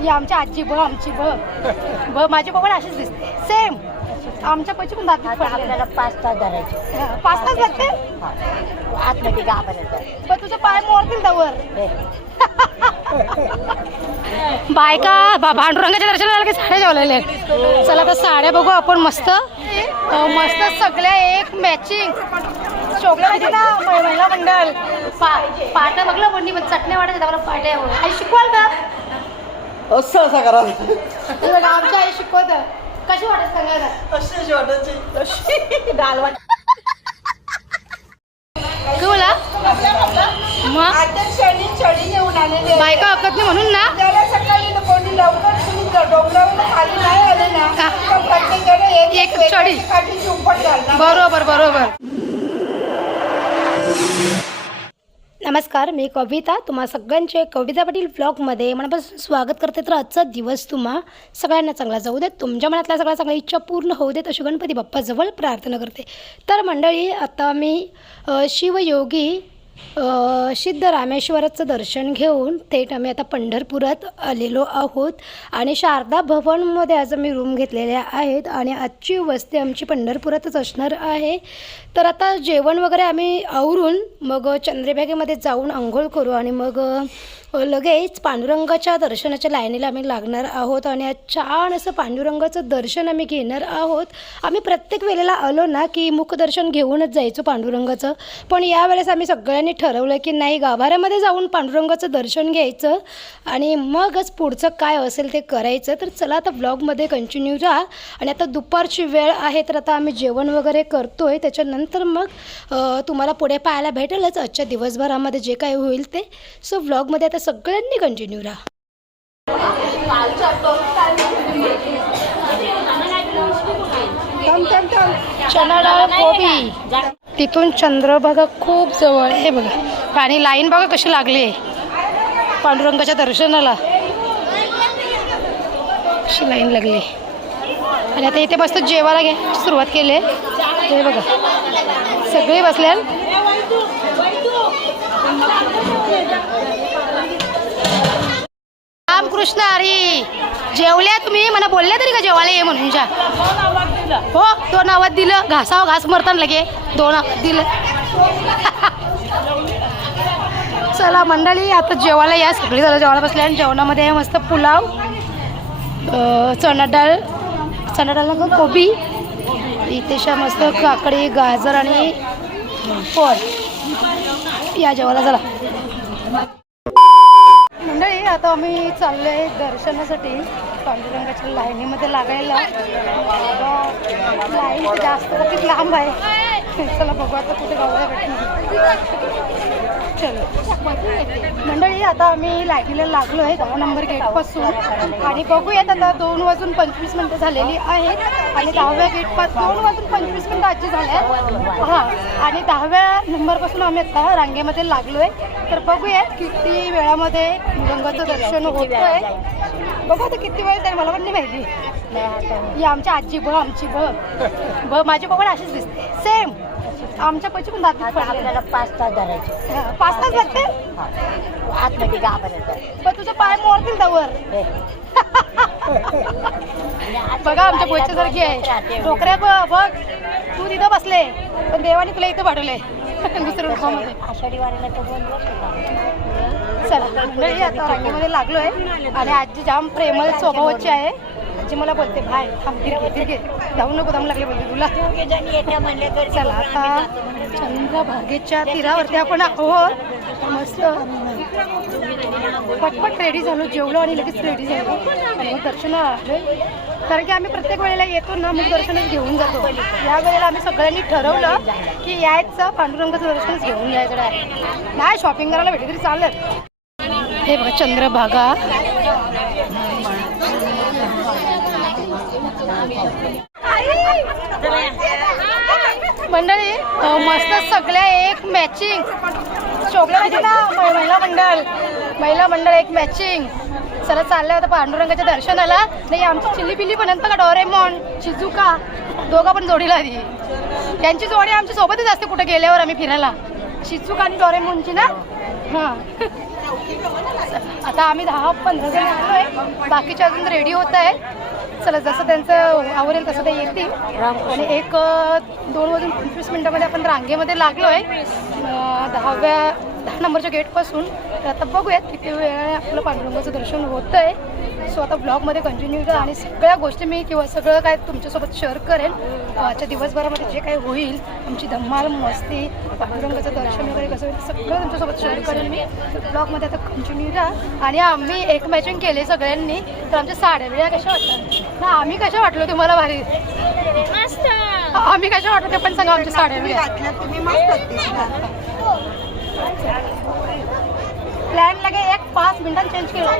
ही आमची आजी ब आमची ब ब माझी पण अशीच दिसते. सेम आमच्या पची पण दात आता आपल्याला पाच तास धरायचे. पाच तास लागते आतमध्ये गावापर्यंत पण तुझे पाय मोरतील त्यावर. बायका बा भांडुरंगाच्या दर्शनाला की साड्या जेवलेल्या आहेत चला आता साड्या बघू आपण मस्त. मस्त सगळ्या एक मॅचिंग शोभल्या पाहिजे ना महिला मंडळ. पा पाट्या बघलं पण पण चटण्या वाटायच्या मला पाट्या आई शिकवाल का? असं असं करा. हे बघा, आमची आई शिकवत कशी वाटत सांगा ना अशी वाटायची. डाल वाट काय बोला. बायका हकत नाही म्हणून ना? सकाळी तर कोणी नमस्कार मी कविता. तुम्हा सगळ्यांचे कविता पाटील ब्लॉगमध्ये मनापासून स्वागत करते. तर आजचा दिवस तुम्हा सगळ्यांना चांगला जाऊ देत. तुमच्या मनातल्या सगळ्या चांगल्या इच्छा पूर्ण होऊ देत अशी गणपती बाप्पाजवळ प्रार्थना करते. तर मंडळी आता मी शिवयोगी सिद्ध रामेश्वराचं दर्शन घेऊन थेट आम्ही आता पंढरपुरात आलेलो आहोत. आणि शारदा भवनमध्ये आज आम्ही रूम घेतलेल्या आहेत आणि आजची वस्ती आमची पंढरपुरातच असणार आहे. तर आता जेवण वगैरे आम्ही आवरून मग चंद्रभागेमध्ये जाऊन आंघोळ करू आणि मग लगेच पांडुरंगाच्या दर्शनाच्या लाईनीला आम्ही लागणार आहोत आणि आज छान असं पांडुरंगाचं दर्शन आम्ही घेणार आहोत. आम्ही प्रत्येक वेळेला आलो ना की मुखदर्शन घेऊनच जायचो पांडुरंगाचं. पण यावेळेस आम्ही सगळ्यांनी ठरवलं की नाही गाभाऱ्यामध्ये जाऊन पांडुरंगाचं दर्शन घ्यायचं आणि मगच पुढचं काय असेल ते करायचं. तर चला आता ब्लॉगमध्ये कंटिन्यू राहा आणि आता दुपारची वेळ आहे तर आता आम्ही जेवण वगैरे करतो आहे त्याच्यानंतर मग तुम्हाला पुढे पाहायला भेटेलच. आजच्या दिवसभरामध्ये जे काही होईल ते. सो ब्लॉगमध्ये आता सगळ्यांनी कंटिन्यू राहा. चना डाळ कोबी. तिथून चंद्रभागा खूप जवळ. आहे बघा. आणि लाईन बघा कशी लागली. आहे पांडुरंगाच्या दर्शनाला. कशी लाईन लागली. आणि आता इथे मस्त जेवायला घ्या. सुरुवात केली आहे. हे बघा. सगळे बसले रामकृष्ण हरी जेवल्या तुम्ही? मला बोलल्या तरी का जेवायला ये म्हणून जा? हो दोन आवाज दिलं. घासाव घास मरताना लगे. दोन आवाज दिलं. चला मंडळी आता जेवायला या. सगळी जरा जेवायला बसले आणि जेवणामध्ये मस्त पुलाव अं, चणा डाळ चणा डाळ कोबी इथे मस्त काकडी गाजर आणि फळ या जेवायला चला. आता आम्ही चाललो आहे दर्शनासाठी. पांडुरंगाच्या लाईनीमध्ये लागायला. लाईन तर जास्त खूप लांब आहे. चला बघू आता कुठे गावाला भेटणार चलो मंडळी आता आम्ही लायटीला लागलो आहे दहा नंबर गेटपासून. आणि बघूयात आता दोन वाजून पंचवीस मिनटं झालेली आहेत. आणि दहाव्या गेटपासून दोन वाजून पंचवीस मिनटं आजची झाल्या हां आणि दहाव्या नंबरपासून आम्ही आता रांगेमध्ये लागलो आहे. तर बघूयात किती वेळामध्ये रंगाचं दर्शन होतं आहे बघू आता किती वेळ तरी मला पण नाही माहिती. ही आमची आजी ब आमची ब ब माझी ब अशीच दिसते. सेम आमच्या पची पण दात आता आपल्याला पाच तास धरायचे. हा, पाच तास लागते? आतमध्ये गावापर्यंत पण तुझे पाय मोरतील त्यावर हे. बघा आमच्या पोच्या सारखी आहे. डोकऱ्या ब- बघ. तू तिथं बसले पण देवाने तुला इथं पाठवले. दुसऱ्या रूपामध्ये. आषाढी वारीला तर दोन झाले. चला मंडळी आता रांगेमध्ये लागलो आहे आणि आजी जाम प्रेमळ स्वभावाची आहे. आजी मला बोलते भाय थांब तिरके जाऊ नको दम लागले बोलते तुला. चला आता चंद्रभागेच्या तीरावरती आपण आहोत. मस्त. पटपट रेडी झालो जेवलो आणि लगेच रेडी झालो. आणि मग दर्शनाला कारण की आम्ही प्रत्येक वेळेला येतो ना मग दर्शनच घेऊन जातो. या वेळेला आम्ही सगळ्यांनी ठरवलं की यायचं पांडुरंगाचं दर्शनच घेऊन जायचं नाही नाही शॉपिंग करायला भेटली तरी चालेल. हे बघा चंद्रभागा. मंडळी मस्त सगळ्या एक मॅचिंग शोभला पाहिजे ना महिला मंडळ. महिला मंडळ एक मॅचिंग चला चाललं होतं पांडुरंगाच्या दर्शनाला. नाही आमची चिल्ली पिल्ली पण आहेत बघा डोरेमॉन शिजुका दोघं पण जोडीला आधी त्यांची जोडी आमच्या सोबतच असते कुठे गेल्यावर आम्ही फिरायला. शिजुका आणि डोरेमॉनची ना? हां. आता आम्ही दहा पंधरा जण आलो आहे बाकीचे अजून रेडी होत आहे चला जसं त्यांचं आवरेल तसं ते येतील. आणि एक दोन वाजून पंचवीस मिनटामध्ये आपण रांगेमध्ये लागलो आहे दहाव्या दहा नंबरच्या गेटपासून. तर आता बघूयात किती वेळ आपलं पांडुरंगाचं दर्शन होतं आहे सो आता ब्लॉगमध्ये कंटिन्यू करा आणि सगळ्या गोष्टी मी किंवा सगळं काय तुमच्यासोबत शेअर करेन. आजच्या दिवसभरामध्ये जे काही होईल आमची धम्माल मस्ती पांडुरंगाचं दर्शन वगैरे कसं होईल सगळं तुमच्यासोबत शेअर करेन मी. ब्लॉगमध्ये आता कंटिन्यू राहा. आणि आम्ही एक मॅचिंग केले सगळ्यांनी. तर आमच्या साड्या बिड्या कशा वाटतात? ना आम्ही कशा वाटलो तुम्हाला भारी? आम्ही कशा वाटलो ते पण सांगा आमच्या साड्या दिसला प्लॅन लगे एक पाच मिनिटात चेंज केला.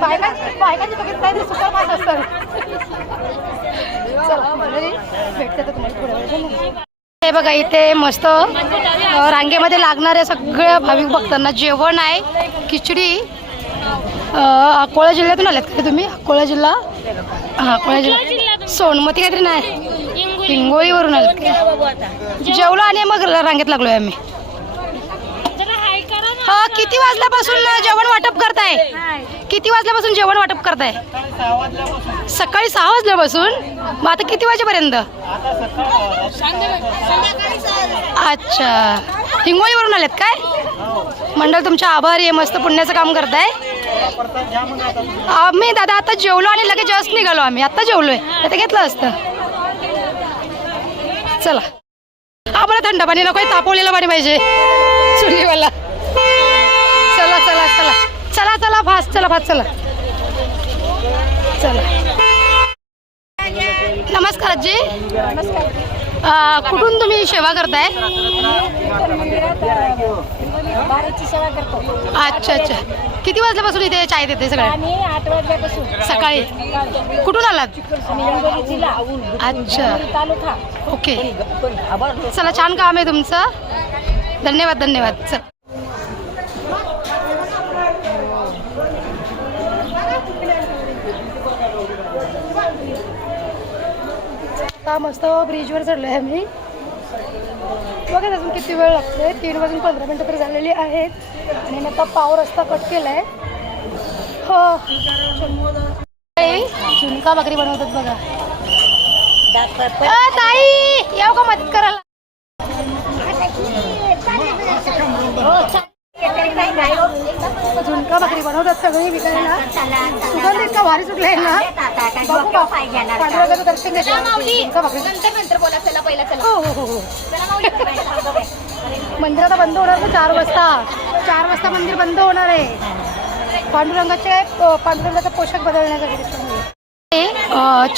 बायका बायकांची बघित काय सुपर असतात तुम्हाला वेळ हे बघा इथे मस्त रांगेमध्ये लागणाऱ्या सगळ्या भाविक भक्तांना जेवण आहे. खिचडी अकोला जिल्ह्यातून आल्यात का तुम्ही? अकोला जिल्हा? हा अकोला जिल्हा. सोनमती काहीतरी नाही. हिंगोळीवरून आल्यात का? जेवलो आणि मग रांगेत लागलोय आम्ही. हा किती वाजल्यापासून जेवण वाटप करताय? किती वाजल्यापासून जेवण वाटप करताय? सकाळी सहा वाजल्यापासून? मग आता किती वाजेपर्यंत? अच्छा. हिंगोलीवरून आलेत काय? मंडळ तुमच्या आभारी आहे मस्त पुण्याचं काम करताय. आम्ही दादा आता जेवलो आणि लगेच जस्ट निघालो आम्ही. आता जेवलोय. आता घेतलं असतं. चला. आम्हाला थंड पाणी नको तापवलेलं पाणी पाहिजे. चुलीवाला. चला चला फास्ट चला फास्ट चला. चला. नमस्कार अं, कुठून तुम्ही सेवा करताय? बाराची सेवा करतो अच्छा अच्छा. किती वाजल्यापासून इथे चाय देते सगळ्या? आणि आठ वाजल्यापासून. सकाळी. कुठून आलात? अच्छा. ओके. चला छान काम आहे तुमचं. धन्यवाद धन्यवाद. चल. आता मस्त ब्रिजवर चढलो आहे आम्ही. बघा अजून किती वेळ लागतोय. तीन वाजून पंधरा मिनटं तर झालेली आहेत. आणि मी आता पाव रस्ता कट केला आहे हो. झुणका भाकरी बनवतात बघा. ताई येऊ का मदत करायला? हो, झुणका भाकरी बनवतात सगळी विकायला सुगंध इतका भारी सुटलाय ना बघू? पांडुरंगाचं दर्शन झुणका भाकरी. हो हो हो हो. मंदिर आता बंद होणार ना चार वाजता. चार वाजता मंदिर बंद होणार आहे. पांडुरंगाचे पांडुरंगाचा पोशाख बदलण्यासाठी हे,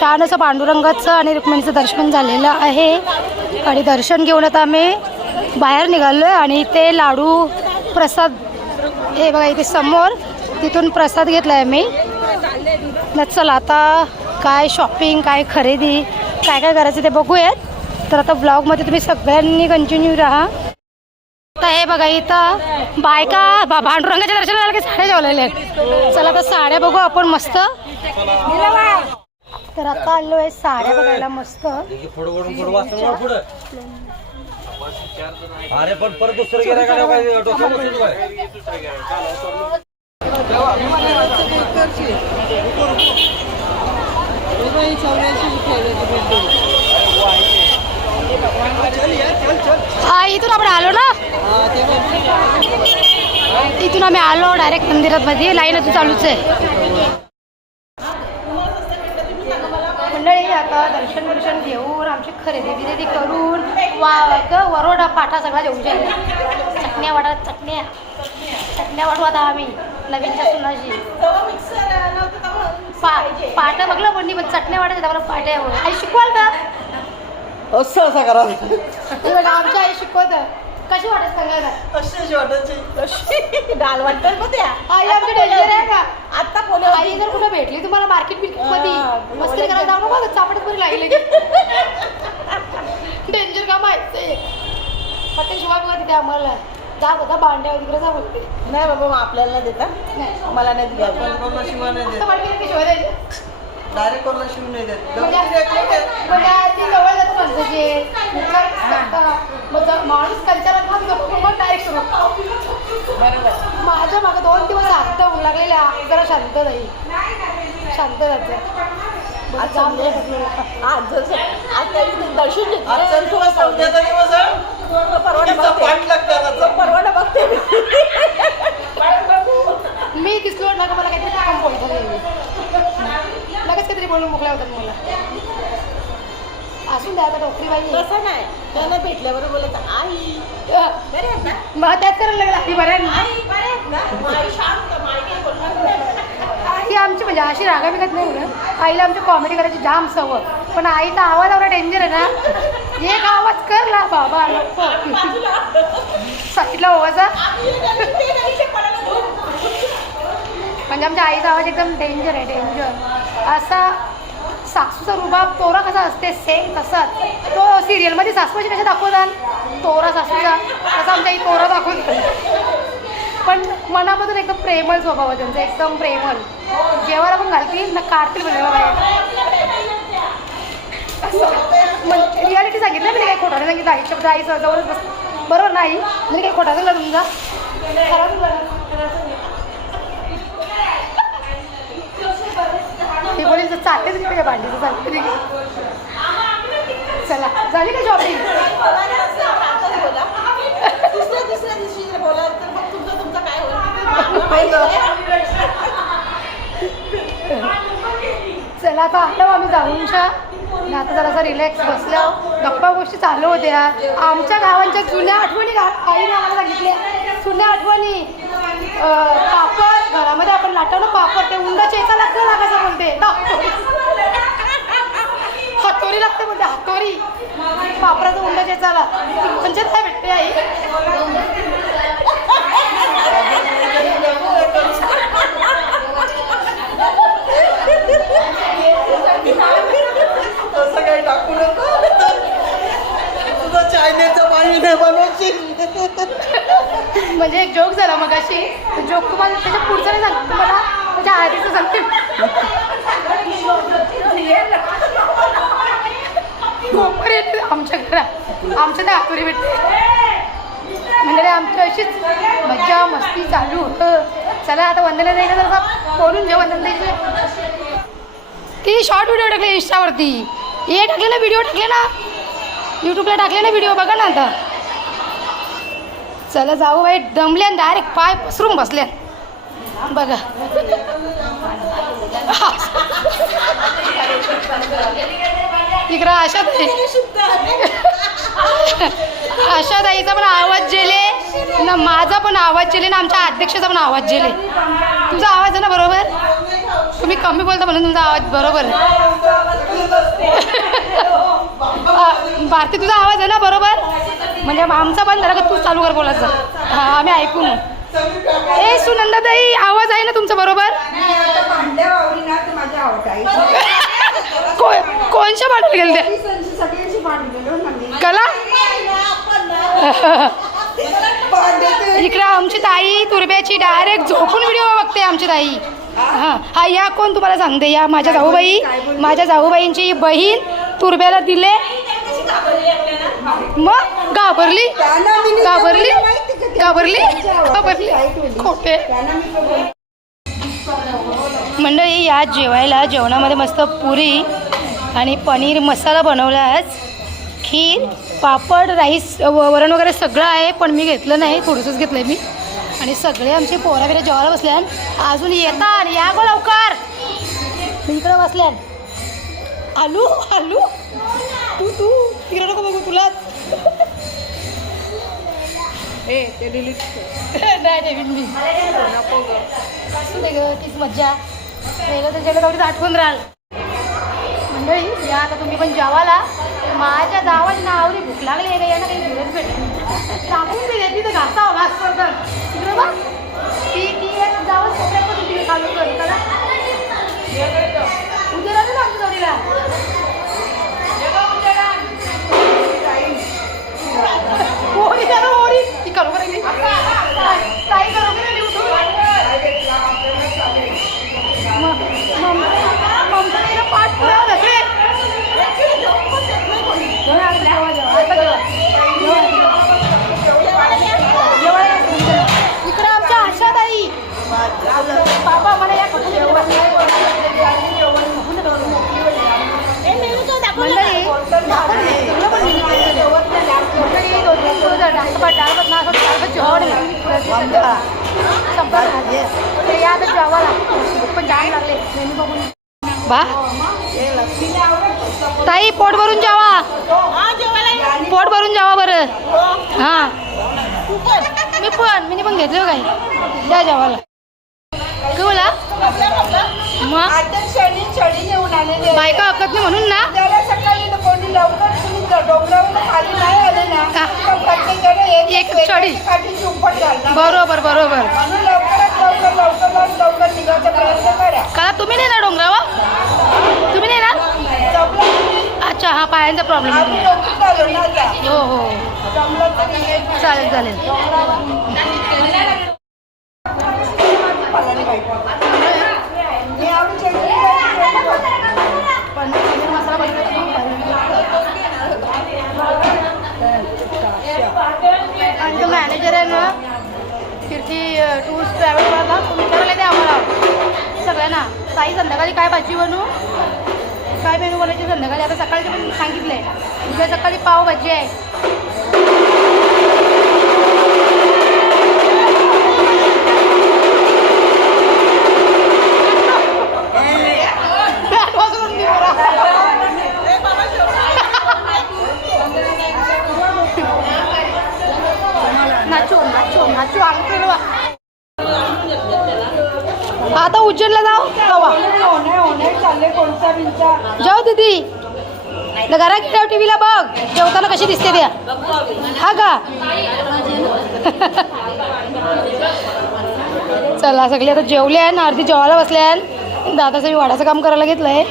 छान असं पांडुरंगाचं आणि रुक्मिणीचं दर्शन झालेलं आहे. आणि दर्शन घेऊन आता आम्ही बाहेर निघालो आहे आणि इथे लाडू प्रसाद हे बघा इथे समोर तिथून प्रसाद घेतला आहे मी चला आता काय शॉपिंग काय खरेदी काय काय करायचं ते बघूयात. तर आता ब्लॉगमध्ये तुम्ही सगळ्यांनी कंटिन्यू राहा. तर हे बघा इथं बायका बा भांडुरंगाच्या दर्शनाला की साड्या जेवलेल्या आहेत चला आता साड्या बघू आपण मस्त. तर आता आलो आहे साड्या बघायला मस्त. अरे पण परत दुसरं गेला का काय डोक्यात बसवतो काय? हा इथून आपण आलो ना? इथून आम्ही आलो डायरेक्ट मंदिरात मध्ये. लाईन अजून चालूच आहे. दर्शन दर्शन घेऊन आमची खरेदी बिरेदी करून वा ग वरोडा पाठा सगळा जेवू शकतो चटण्या वाटा चटण्या. चटण्या वाटू आता आम्ही नवीनच्या सुनाशी. पा पाटा बघलं पण पण चटण्या वाटायच्या आम्हाला पाट्या आई शिकवाल का असं असं करा. हे बघा, आमची आई शिकवत. कशी वाटत सांगा ना कशी अशी. वाटायची वाटतात मग त्या. आई आमची डेंजर आहे का? आता बोलले आई जर कुठं भेटली तुम्हाला मार्केट बिर्केटमध्ये हा, मस्करी करायला जाऊ नका चापडत मध्ये लागले डेंजर का माहिती? हॉटेल शिवाय बघा तिथे आम्हाला. जा बघा भांड्या तिकडे जा बोलते नाही बाबा मग आपल्याला नाही देता नाही. मला नाही दिली शिवाय नाही शिवाय द्यायचे डायरेक्ट कोणाला शिवून नाही देत. ती जवळ जातो माणसाची. मग माणूस हात नको मग डायरेक्ट माझ्या मागे दोन दिवस हात होऊ लागलेल्या. जरा शांत नाही. शांत परवाना तिचा बघते. मी. दिसलो ना का मला काहीतरी काम बोलतं लगेच काहीतरी बोलून मोकळ्या होतात मला. असून द्या आता डोकरी बाई आहे. तसं नाही. त्याला भेटल्यावर बोलत आई. अह, बरे आहेत ना? मग त्यात करायला लागला. आई बरं आहे ना? आई बरे आहेत ना? माई शांत माई काही बोलणार. नाही. आई आमची म्हणजे अशी रागा बिगत नाही म्हणून आईला आमची कॉमेडी करायची जाम सवय. पण आईचा आवाज एवढा डेंजर आहे ना. एक आवाज कर ना बाबा नको. साईडला आम्ही हे ते ते पडायला धूम. म्हणजे आमच्या आईचा आवाज एकदम डेंजर आहे डेंजर असा सासूचा रुबाब तोरा कसा असते? सेम तसाच. तो सिरियलमध्ये सासूची कशा दाखवतात? तोरा सासूचा. तसा आमच्या आई तोरा दाखवत. पण मनामधून एकदम प्रेमळ स्वभाव आहे त्यांचा एकदम प्रेमळ. जेव्हा आपण घालतील ना काढतील म्हणजे बाहेर. रियालिटी सांगितलं मी काही खोटाने सांगितलं. आईच्या शब्द आई जवळच बस बरोबर नाही? म्हणजे काही खोटा सांगला तुमचा? खरा ते हे बोलेल तर चालतेच मी माझ्या भांडीचं चालते. ठीक चला झाली का शॉपिंग चला आता आलो आम्ही जाऊनच्या. आता जरासा रिलॅक्स बसलो. गप्पा गोष्टी चालू होत्या. आमच्या गावांच्या जुन्या आठवणी आईने आम्हाला सांगितल्या. जुन्या आठवणी. पापड घरामध्ये लाटवलं पापड ते उंडा चेचा लागतं ना म्हणते. हातोरी लागते म्हणते हातोरी. पापडाचा उंडा चेचाला. म्हणजे काय भेटते आई. तसं काही टाकू नको. तुझं चायनीजचं पाणी नाही बनवशील म्हणजे एक जोक झाला मग अशी जोक तुम्हाला त्याच्या पुढचं नाही सांगते तुम्हाला त्याच्या आधीच सांगते कोपर येते आमच्या घरात. आमच्या त्या आतुरी भेटते. म्हणजे आमची अशीच मज्जा मस्ती चालू. होतं चला आता वंदना जायचं जरा बोलून घे वंदना द्यायचं किती शॉर्ट व्हिडिओ टाकले इंस्टावरती हे टाकले ना व्हिडिओ टाकले ना. यूट्यूबला टाकले ना व्हिडिओ बघा ना आता. चला जाऊ बाई. दमल्यान डायरेक्ट पाय पसरून बसल्या बघा. इकडं आशा ताई आशा ताईचा पण आवाज जेले. ना माझा पण आवाज जेले ना आमच्या अध्यक्षाचा पण आवाज जेले. तुमचा आवाज आहे ना बरोबर? तुम्ही कमी बोलता म्हणून तुमचा आवाज बरोबर आहे. भारती तुझा आवाज आहे ना बरोबर? म्हणजे आमचा पण जरा का तू चालू कर बोलायचं. हां आम्ही ऐकू मग. ए सुनंदाताई आवाज आहे ना तुमचा बरोबर? को कोणच्या भांडण गेले ते कला? इकडे आमची ताई तुरब्याची डायरेक्ट झोपून व्हिडिओ बघते आमची ताई. हां हा या कोण तुम्हाला सांगते? या माझ्या जाऊबाई माझ्या जाऊबाईंची बहीण तुरब्याला दिले. मग घाबरली? घाबरली? घाबरली? घाबरली. खोटे. मंडळी या जेवायला जेवणामध्ये मस्त पुरी आणि पनीर मसाला बनवला आज खीर पापड राईस वरण वगैरे सगळं आहे पण मी घेतलं नाही थोडंसंच घेतलं मी. आणि सगळे आमचे पोरा बिरा जेवायला बसल्यान अजून येतात या गो लवकर. इकडं बसल्यान आलू आलू तू तू तिकडे नको बघू तुला नाही डेव्हिड मी असू दे ग तीच मज्जा वेगळं त्याच्याकडे तेवढीच आठवण राहाल मंडळी या आता तुम्ही पण जेवाला माझ्या गावात नावरी भूक लागली आहे का यांना काही दिवस भेटले टाकून मी देते तर घासा घास करतात तिकडे बघ ती ती एक जावं कोपऱ्यात पण तिथे खालून कर उद्या राहते ना आमच्या जोडीला होरी ती करू करेल ताई करू करेल उठून ममता पाठ पुरा ढकले आंबा संपला ये ते या आता जेवायला पण जाम लागले मेनू बघून बा ये लक्ष्मी ताई पोट भरून जावा. हा. पोट भरून जावा बरं. हो. हां. मी पण. मी पण घेतलं काही द्या जेवायला. काय बोला? मग? बायका हकत नाही म्हणून ना. एक चढी. बरोबर बरोबर. का तुम्ही नाही ना डोंगरावर तुम्ही नाही ना? अच्छा हा पायांचा प्रॉब्लेम हो हो. चालेल चालेल. साई संध्याकाळी काय भाजी बनवू? काय मेनू बनवायची संध्याकाळी? आता सकाळी पण सांगितलं आहे उद्या सकाळी पावभाजी आहे. आता उज्जैनला जाऊ? कवा? जाऊ दीदी. न घरात टी व्हीला बघ. जेवताना कशी दिसते त्या हा का? चला सगळे आता जेवले आहे ना अर्धी जेवायला बसले आहे दादासाठी मी वाडाचं काम करायला घेतलं आहे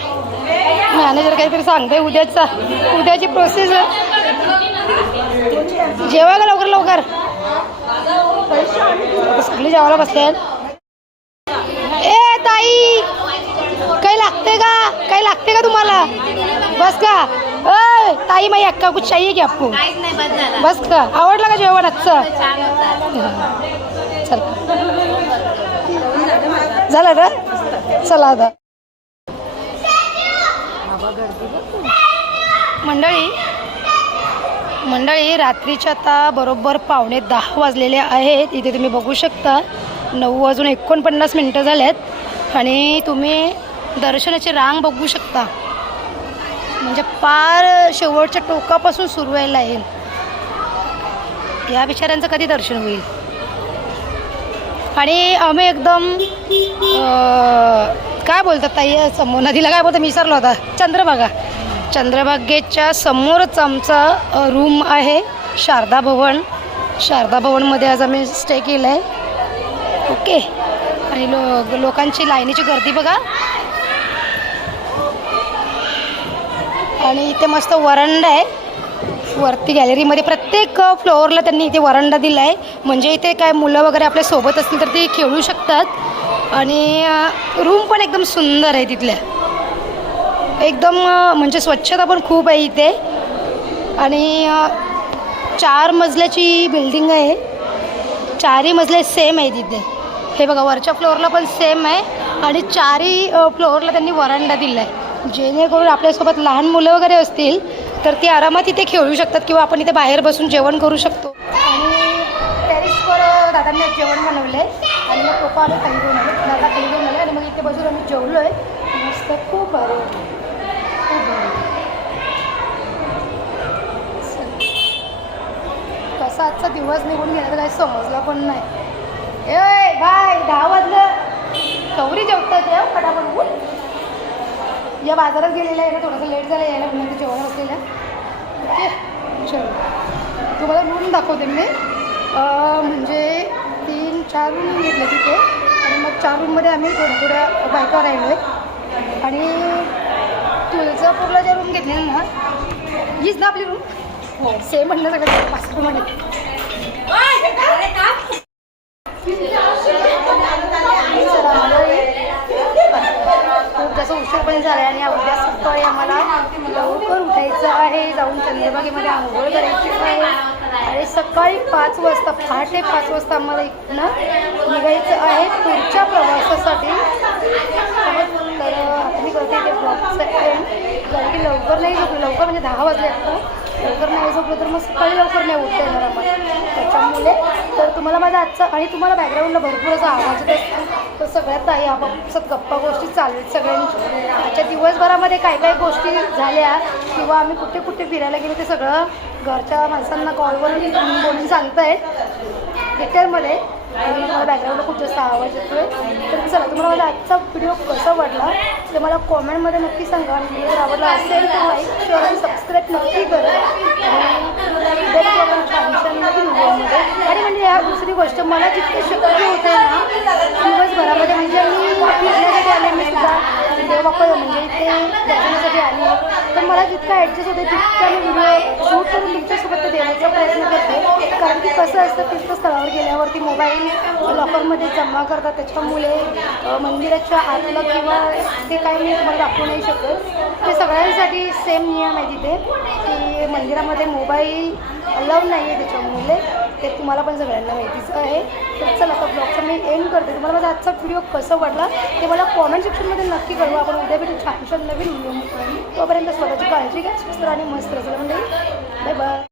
मॅनेजर काहीतरी सांगते उद्याचा. उद्याची प्रोसेस जेवा का लवकर लवकर? आता सगळी जेवायला बसले आहेत. लागते का? काही लागते का तुम्हाला? बस का? अय ताई माई अक्का कुछ चाहिए क्या आपको बस का? आवडलं का जेवण आजचं? चल. झालं ना चला आता. मंडळी मंडळी रात्रीच्या आता बरोबर पावणे दहा वाजलेले आहेत. इथे तुम्ही बघू शकता नऊ वाजून एकोणपन्नास मिनटं झाल्यात आणि तुम्ही दर्शनाची रांग बघू शकता. म्हणजे पार शेवटच्या टोकापासून सुरू व्हायला येईल. या बिचाऱ्यांचं कधी दर्शन होईल? आणि आम्ही एकदम काय बोलतात ताई समोर नदीला काय बोलतात? मी विसरलो होता चंद्रभागा. चंद्रभागेच्या समोरच आमचा रूम आहे शारदा भवन. शारदा भवनमध्ये आज आम्ही स्टे केलं आहे ओके आणि लो लोकांची लाईनीची गर्दी बघा. आणि इथे मस्त वरंडा आहे. वरती गॅलरीमध्ये प्रत्येक फ्लोअरला त्यांनी इथे वरांडा दिला आहे म्हणजे इथे काय मुलं वगैरे आपल्यासोबत असतील तर ते खेळू शकतात. आणि रूम पण एकदम सुंदर आहे तिथल्या. एकदम म्हणजे स्वच्छता पण खूप आहे इथे. आणि चार मजल्याची बिल्डिंग आहे. चारही मजले सेम आहे तिथे. हे बघा वरच्या फ्लोअरला पण सेम आहे. आणि चारही फ्लोअरला त्यांनी वरांडा दिला आहे जेणेकरून आपल्यासोबत लहान मुलं वगैरे असतील तर ती आरामात इथे खेळू शकतात किंवा आपण इथे बाहेर बसून जेवण करू शकतो. आणि टेरिसवर दादांनी जेवण बनवलं आहे आणि मग पप्पा आम्ही खाली घेऊन आलो. दादा खाली घेऊन आले. आणि मग इथे बसून आम्ही जेवलो आहे मस्त खूप भारी. खूप भारी. कसा आजचा दिवस निघून गेला तर काही समजलं पण नाही. ए बाय दहा वाजलं. कवरी जेवतात जेव हो, फटाफट या बाजारात गेलेला आहे ना थोडंसं लेट झालं यायला म्हणून जेवण असलेल्या ओके चलो. तुम्हाला रूम दाखवते मी. म्हणजे तीन चार रूम घेतले तिथे. आणि मग चार रूममध्ये आम्ही थोड्या थोड्या बायका राहिलो आहे आणि तुळजापूरला ज्या रूम घेतल्या ना हीच ना आपली रूम हो सेम म्हणलं सगळं. पाच रूममध्ये जास्त उशीर आणि उद्या सकाळी आम्हाला लवकर उठायचं आहे. जाऊन चंद्रभागेमध्ये आंघोळ करायची आहे. आणि सकाळी पाच वाजता पहाटे पाच वाजता आम्हाला इथनं निघायचं आहे पुढच्या प्रवासासाठी. तर मी करते ते ब्लॉगचं एंड कारण की लवकर नाही झोपलं. लवकर म्हणजे दहा वाजले लवकर नाही झोपलं तर मग सकाळी लवकर नाही उठता येणार आम्हाला. त्याच्यामुळे तर तुम्हाला माझा आजचा आणि तुम्हाला बॅकग्राऊंडला भरपूर असा आवाज येत असतो. तर सगळ्यात आई आपापसात गप्पा गोष्टी चालू आहेत सगळ्यांची. आजच्या दिवसभरामध्ये काय काय गोष्टी झाल्या किंवा आम्ही कुठे कुठे फिरायला गेलो ते सगळं घरच्या माणसांना कॉलवरून बोलून सांगतायत डिटेलमध्ये आणि मला बॅकग्राऊंडला खूप जास्त आवाज येतोय. तर चला तुम्हाला माझा आजचा व्हिडिओ कसा वाटला ते मला कॉमेंटमध्ये नक्की सांगा. आणि व्हिडिओ जर आवडला असेल तर लाईक शेअर आणि सबस्क्राईब नक्की करा. आणि व्हिडिओमध्ये आणि म्हणजे ह्या दुसरी गोष्ट मला जितके शक्य होते ना दिवसभरामध्ये म्हणजे मी फिरण्यासाठी आले मी सुद्धा देवबाप्पा म्हणजे इथे दर्शनासाठी आली तर मला जितका ॲडजस्ट होते तितका मी व्हिडिओ शूट करून तुमच्यासोबत ते देण्याचा प्रयत्न करते. कारण की कसं असतं तीर्थस्थळावर गेल्यावरती मोबाईल लॉकरमध्ये जमा करतात. त्याच्यामुळे मंदिराच्या आतलं किंवा ते काही मी तुम्हाला दाखवू नाही शकत. ते सगळ्यांसाठी सेम नियम आहे तिथे की मंदिरामध्ये मोबाईल अलाव नाही आहे त्याच्यामुळे. ते तुम्हाला पण सगळ्यांना माहितीच आहे. तर चला आता ब्लॉगचं मी एंड करते. तुम्हाला माझा आजचा व्हिडिओ कसा वाटला ते मला कॉमेंट सेक्शनमध्ये नक्की कळवा. आपण उद्या भेटू छान छान नवीन व्हिडिओ तोपर्यंत स्वतःची काळजी घ्या स्वस्त आणि मस्त असेल म्हणजे बाय बाय